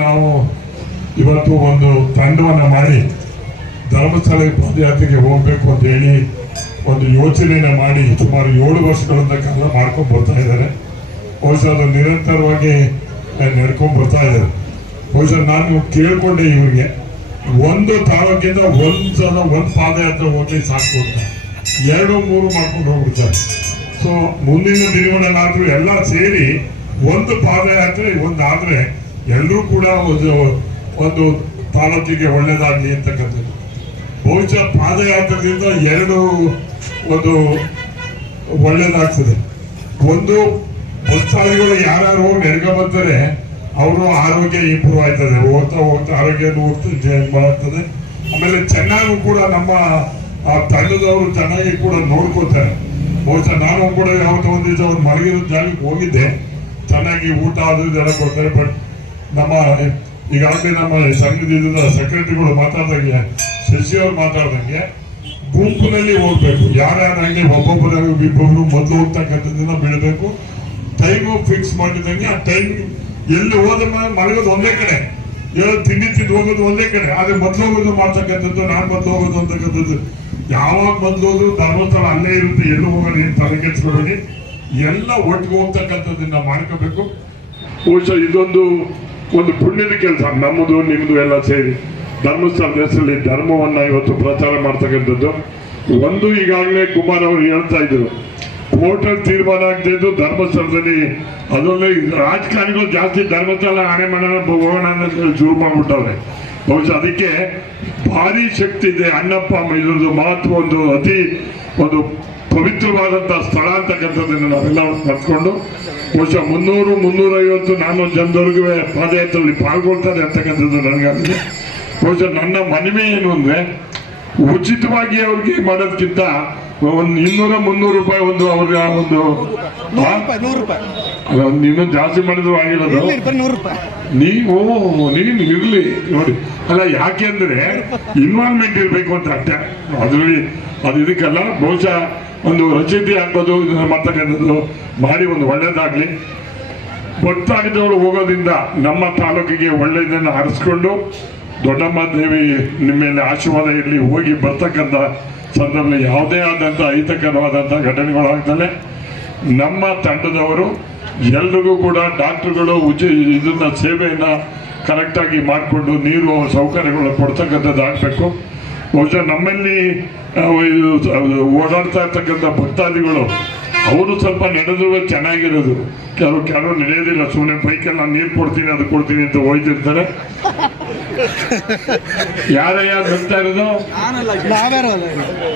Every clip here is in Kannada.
ನಾವು ಇವತ್ತು ಒಂದು ತಂಡವನ್ನು ಮಾಡಿ ಧರ್ಮಸ್ಥಳ ಪಾದಯಾತ್ರೆಗೆ ಹೋಗಬೇಕು ಅಂತ ಹೇಳಿ ಒಂದು ಯೋಚನೆಯನ್ನು ಮಾಡಿ ಸುಮಾರು ಏಳು ವರ್ಷಗಳಿಂದ ಕಾಲ ಮಾಡ್ಕೊಂಡು ಬರ್ತಾ ಇದ್ದಾರೆ. ಬಹುಶಃ ಅದು ನಿರಂತರವಾಗಿ ನಡ್ಕೊಂಡು ಬರ್ತಾ ಇದ್ದಾರೆ ಬಹುಶಃ ನಾನು ಕೇಳಿಕೊಂಡೆ ಇವರಿಗೆ, ಒಂದು ತಾಲೂಕಿಂದ ಒಂದ್ಸಲ ಸಲ ಒಂದ್ ಪಾದಯಾತ್ರೆ ಹೋಗಿ ಸಾಕು ಅಂತ. ಎರಡು, ಮೂರು ಮಾಡ್ಕೊಂಡು ಹೋಗ್ಬಿಡ್ತಾರೆ. ಸೊ ಮುಂದಿನ ದಿನಗಳಲ್ಲಾದರೂ ಎಲ್ಲ ಸೇರಿ ಒಂದು ಪಾದಯಾತ್ರೆ ಒಂದಾದ್ರೆ ಎಲ್ಲರೂ ಕೂಡ ಒಂದು ಒಂದು ತಾಲೂಕಿಗೆ ಒಳ್ಳೇದಾಗಲಿ ಅಂತಕ್ಕಂಥದ್ದು. ಬಹುಶಃ ಪಾದಯಾತ್ರದಿಂದ ಎರಡು ಒಂದು ಒಳ್ಳೇದಾಗ್ತದೆ. ಒಂದು, ಭಕ್ತಾದಿಗಳು ಯಾರ್ಯಾರು ಹೋಗಿ ನಡ್ಕೊ ಬರ್ತಾರೆ ಅವರು ಆರೋಗ್ಯ ಇಂಪ್ರೂವ್ ಆಯ್ತದೆ ಹೋಗ್ತಾ ಹೋಗ್ತಾ ಆರೋಗ್ಯ ಮಾಡ್ತದೆ ಆಮೇಲೆ ಚೆನ್ನಾಗೂ ಕೂಡ ನಮ್ಮ, ಆ, ತಂಡದವರು ಚೆನ್ನಾಗಿ ಕೂಡ ನೋಡ್ಕೋತಾರೆ ಬಹುಶಃ ನಾನು ಕೂಡ ಯಾವತ್ತೋ ಒಂದು ಒಂದು ಮಲಗಿರೋ ಜಾಗಕ್ಕೆ ಹೋಗಿದ್ದೆ. ಚೆನ್ನಾಗಿ ಊಟ ಅದು ಇದೆಲ್ಲ ಕೊಡ್ತಾರೆ. ಬಟ್ ನಮ್ಮ ಈಗಾಗಲೇ ನಮ್ಮ ಸಂಘದಿಂದ ಸೆಕ್ರೆಟರಿಗಳು ಮಾತಾಡ್ದಂಗೆ ಶಶಿ ಅವ್ರು ಮಾತಾಡ್ದಂಗೆ ಗುಂಪಿನಲ್ಲಿ ಹೋಗ್ಬೇಕು. ಯಾರ್ಯಾರು ಹಂಗೆ ಒಬ್ಬೊಬ್ಬರ ಇಬ್ಬರು ಮೊದಲು ಹೋಗ್ತಕ್ಕಂಥದ್ದನ್ನ ಬೀಳಬೇಕು. ಟೈಮು ಫಿಕ್ಸ್ ಮಾಡಿದಂಗೆ ಆ ಟೈಮ್ ಎಲ್ಲಿ ಹೋದ ಮೇಲೆ ಮಲಗೋದು ಒಂದೇ ಕಡೆ. ಹೇಳೋದು ತಿಂಡಿ ತಿಂದು ಹೋಗೋದು ಒಂದೇ ಕಡೆ. ಆದ್ರೆ ಮೊದಲು ಹೋಗೋದು ಮಾಡ್ತಕ್ಕಂಥದ್ದು, ನಾನು ಮೊದಲು ಹೋಗೋದು ಅಂತಕ್ಕಂಥದ್ದು. ಯಾವಾಗ ಮೊದಲು ಹೋದ್ರು ಧರ್ಮಸ್ಥಳ ಅಲ್ಲೇ ಇರುತ್ತೆ. ಎಲ್ಲೂ ಹೋಗೋಣ ಏನು ತಲೆ ಎಲ್ಲ ಒಟ್ಟಿಗೆ ಹೋಗ್ತಕ್ಕಂಥದ್ದನ್ನ ಮಾಡ್ಕೋಬೇಕು. ಬಹುಶಃ ಇದೊಂದು ಒಂದು ಪುಣ್ಯದ ಕೆಲಸ. ನಮ್ಮದು ನಿಮ್ಮದು ಎಲ್ಲ ಸೇರಿ. ಧರ್ಮಸ್ಥಳ ದೇಶದಲ್ಲಿ ಧರ್ಮವನ್ನ ಇವತ್ತು ಪ್ರಚಾರ ಮಾಡ್ತಕ್ಕಂಥದ್ದು. ಒಂದು ಈಗಾಗಲೇ ಕುಮಾರ್ ಅವರು ಹೇಳ್ತಾ ಇದ್ರು. ಕೋರ್ಟಲ್ಲಿ ತೀರ್ಮಾನ ಆಗ್ತಿದ್ದು ಧರ್ಮಸ್ಥಳದಲ್ಲಿ ಅದರಲ್ಲಿ ರಾಜಕಾರಣಿಗಳು ಜಾಸ್ತಿ ಧರ್ಮಸ್ಥಳ ಆಣೆ ಮಾಡೋಣ ಹೋಗೋಣ ಶುರು ಮಾಡ್ಬಿಟ್ಟವ್ರೆ. ಬಹುಶಃ ಅದಕ್ಕೆ ಭಾರಿ ಶಕ್ತಿ ಇದೆ. ಅಣ್ಣಪ್ಪ ಇದ್ರದ್ದು ಮಹತ್ವ ಒಂದು ಅತಿ ಒಂದು ಪವಿತ್ರವಾದಂಥ ಸ್ಥಳ ಅಂತಕ್ಕಂಥದ್ದನ್ನು ನಾವೆಲ್ಲ ಮರ್ತ್ಕೊಂಡು ಬಹುಶಃ ಮುನ್ನೂರು ಮುನ್ನೂರೈವತ್ತು ನಾನ್ನೂರು ಜನದವರೆಗೂ ಪಾದಯಾತ್ರೆಯಲ್ಲಿ ಪಾಲ್ಗೊಳ್ತಾರೆ ಅಂತಕ್ಕಂಥದ್ದು ನನಗಾಗಿದೆ. ಬಹುಶಃ ನನ್ನ ಮನವಿ ಏನು ಅಂದ್ರೆ ಉಚಿತವಾಗಿ ಅವ್ರಿಗೆ ಮಾಡೋದಕ್ಕಿಂತ ಒಂದು ಇನ್ನೂರ ಮುನ್ನೂರು ರೂಪಾಯಿ ಒಂದು ಅವ್ರಿಗೆ ಒಂದು ನೀನು ಜಾಸ್ತಿ ಮಾಡಿದ್ರು ಆಗಿರೋದು ನೀವು ನೀನು ಇರ್ಲಿ ನೋಡಿ. ಅಲ್ಲ ಯಾಕೆ ಅಂದ್ರೆ ಇನ್ವಾಲ್ವ್ಮೆಂಟ್ ಇರಬೇಕು ಅಂತ ಅಷ್ಟೇ. ಅದರಲ್ಲಿ ಅದು ಇದಕ್ಕಲ್ಲ ಬಹುಶಃ ಒಂದು ರಚಿತಿ ಹಾಕೋದು ಇದನ್ನ ಮಾಡ್ತಕ್ಕಂಥದ್ದು ಮಾಡಿ ಒಂದು ಒಳ್ಳೇದಾಗ್ಲಿ. ಭಕ್ತಾಗಿದ್ದವರು ಹೋಗೋದ್ರಿಂದ ನಮ್ಮ ತಾಲೂಕಿಗೆ ಒಳ್ಳೆಯದನ್ನು ಹರಿಸ್ಕೊಂಡು ದೊಡ್ಡಮ್ಮ ದೇವಿ ನಿಮ್ಮ ಮೇಲೆ ಆಶೀರ್ವಾದ ಇರಲಿ, ಹೋಗಿ ಬರ್ತಕ್ಕಂಥ ಸಂದರ್ಭದಲ್ಲಿ ಯಾವುದೇ ಆದಂಥ ಅಹಿತಕರವಾದಂಥ ಘಟನೆಗಳಾಗ್ತದೆ ನಮ್ಮ ತಂಡದವರು ಎಲ್ರಿಗೂ ಕೂಡ ಡಾಕ್ಟರ್ಗಳು ಉಚ, ಇದನ್ನ ಸೇವೆಯನ್ನ ಕರೆಕ್ಟಾಗಿ ಮಾಡಿಕೊಂಡು ನೀರು ಸೌಕರ್ಯಗಳು ಕೊಡ್ತಕ್ಕಂಥದ್ದು ಆಗಬೇಕು. ಬಹುಶಃ ನಮ್ಮಲ್ಲಿ ಓಡಾಡ್ತಾ ಇರ್ತಕ್ಕಂಥ ಭಕ್ತಾದಿಗಳು, ಅವರು ಸ್ವಲ್ಪ ನಡೆದು ಚೆನ್ನಾಗಿರೋದು. ಕೆಲವು ಕೆಲವು ನಡೆಯೋದಿಲ್ಲ ಸುಮ್ಮನೆ ಬೈಕಲ್ಲಿ ನಾನು ನೀರು ಕೊಡ್ತೀನಿ, ಅದು ಕೊಡ್ತೀನಿ ಅಂತ ಹೋಯ್ತಿರ್ತಾರೆ ಯಾರ ಯಾರು ಬರ್ತಾ ಇರೋದು?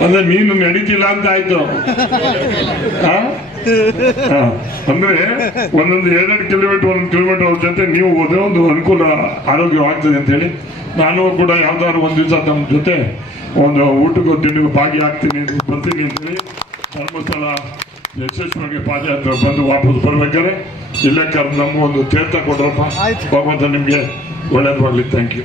ಅಂದ್ರೆ ನೀನು ನಡೀತಿಲ್ಲ ಅಂತ ಆಯ್ತು. ಅಂದ್ರೆ ಒಂದೊಂದು ಎರಡೆರಡು ಕಿಲೋಮೀಟರ್ ಒಂದೊಂದು ಕಿಲೋಮೀಟರ್ ಅವ್ರ ಜೊತೆ ನೀವು ಹೋದ್ರೆ ಒಂದು ಅನುಕೂಲ ಆರೋಗ್ಯವಾಗ್ತದೆ ಅಂತ ಹೇಳಿ. ನಾನು ಕೂಡ ಯಾವ್ದಾದ್ರು ಒಂದು ದಿವಸ ನಮ್ಮ ಜೊತೆ ಒಂದು ಊಟಕ್ಕೂ ತಿಂಡಿಗೂ ಭಾಗಿಯಾಗ್ತೀನಿ ಬರ್ತೀನಿ ಅಂತೇಳಿ ಧರ್ಮಸ್ಥಳ ಯಶಸ್ವಿಯಾಗಿ ಪಾದಯಾತ್ರೆ ಬಂದು ವಾಪಸ್ ಬರ್ಬೇಕಾದ್ರೆ ಇಲ್ಲೇ ಕರ್ ನಮ್ಮ ಒಂದು ತೀರ್ಥ ಕೊಡ್ರಪ್ಪ. ಭಗವಂತ ನಿಮ್ಗೆ ಒಳ್ಳೇದು ಮಾಡಲಿ ಥ್ಯಾಂಕ್ ಯು